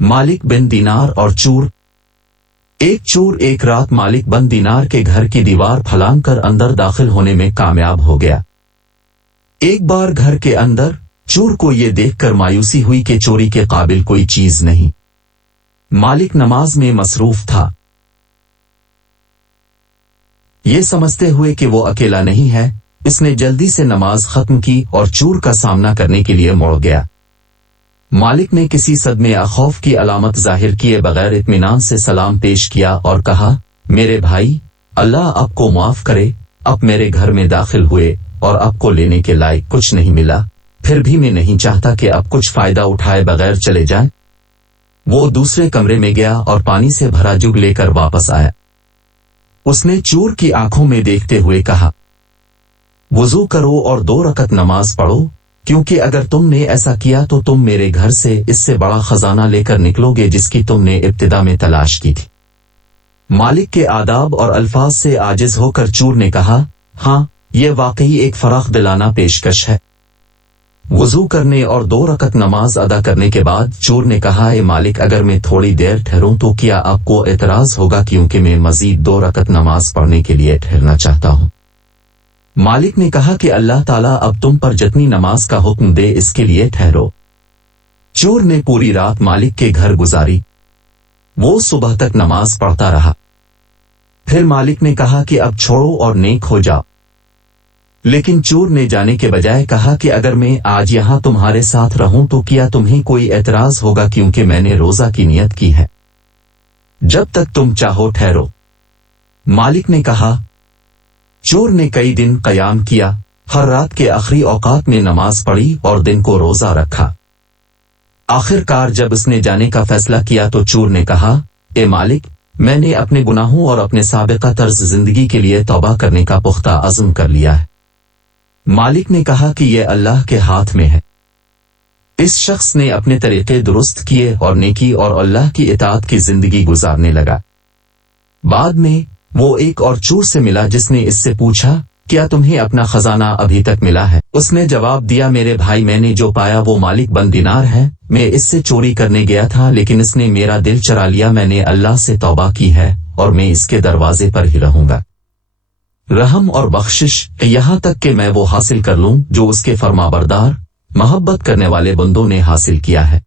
मालिक बिन दीनार और चोर। एक चोर एक रात मालिक बिन दीनार के घर की दीवार फलांग कर अंदर दाखिल होने में कामयाब हो गया। एक बार घर के अंदर चोर को ये देखकर मायूसी हुई कि चोरी के काबिल कोई चीज नहीं। मालिक नमाज में मसरूफ था। ये समझते हुए कि वो अकेला नहीं है, इसने जल्दी से नमाज खत्म की और चोर का सामना करने के लिए मुड़ गया। मालिक ने किसी सदमे या खौफ की अलामत जाहिर किए बगैर इत्मीनान से सलाम पेश किया और कहा, मेरे भाई, अल्लाह आपको माफ करे, आप मेरे घर में दाखिल हुए और आपको लेने के लायक कुछ नहीं मिला, फिर भी मैं नहीं चाहता कि आप कुछ फायदा उठाए बगैर चले जाएं। वो दूसरे कमरे में गया और पानी से भरा जुग लेकर वापस आया। उसने चोर की आंखों में देखते हुए कहा, वुजू करो और 2 रकत नमाज पढ़ो, क्योंकि अगर तुमने ऐसा किया तो तुम मेरे घर से इससे बड़ा खजाना लेकर निकलोगे जिसकी तुमने इब्तिदा में तलाश की थी। मालिक के आदाब और अल्फाज से आजिज होकर चोर ने कहा, हाँ, यह वाकई एक फराख दिलाना पेशकश है। वुजू करने और 2 रकत नमाज अदा करने के बाद चोर ने कहा, ए मालिक, अगर मैं थोड़ी देर ठहरूं तो क्या आपको एतराज होगा, क्योंकि मैं मजीद 2 रकत नमाज पढ़ने के लिए ठहरना चाहता हूं। मालिक ने कहा कि अल्लाह ताला अब तुम पर जितनी नमाज का हुक्म दे इसके लिए ठहरो। चोर ने पूरी रात मालिक के घर गुजारी। वो सुबह तक नमाज पढ़ता रहा। फिर मालिक ने कहा कि अब छोड़ो और नेक हो जाओ। लेकिन चोर ने जाने के बजाय कहा कि अगर मैं आज यहां तुम्हारे साथ रहूं तो क्या तुम्हें कोई एतराज होगा, क्योंकि मैंने रोजा की नियत की है। जब तक तुम चाहो ठहरो। मालिक ने कहा। चोर ने कई दिन कयाम किया, हर रात के आखिरी औकात में नमाज पढ़ी और दिन को रोजा रखा। आखिरकार जब उसने जाने का फैसला किया तो चोर ने कहा, ए मालिक, मैंने अपने गुनाहों और अपने साबिका तर्ज जिंदगी के लिए तौबा करने का पुख्ता अज़्म कर लिया है। मालिक ने कहा कि यह अल्लाह के हाथ में है। इस शख्स ने अपने तरीके दुरुस्त किए और नेकी और अल्लाह की इताअत की जिंदगी गुजारने लगा। बाद में वो एक और चोर से मिला जिसने इससे पूछा, क्या तुम्हें अपना खजाना अभी तक मिला है? उसने जवाब दिया, मेरे भाई, मैंने जो पाया वो मालिक बिन दीनार है। मैं इससे चोरी करने गया था लेकिन इसने मेरा दिल चुरा लिया। मैंने अल्लाह से तौबा की है और मैं इसके दरवाजे पर ही रहूंगा। रहम और बख्शिश यहां तक कि मैं वो हासिल कर लूं जो उसके फरमाबरदार मोहब्बत करने वाले बंदों ने हासिल किया है।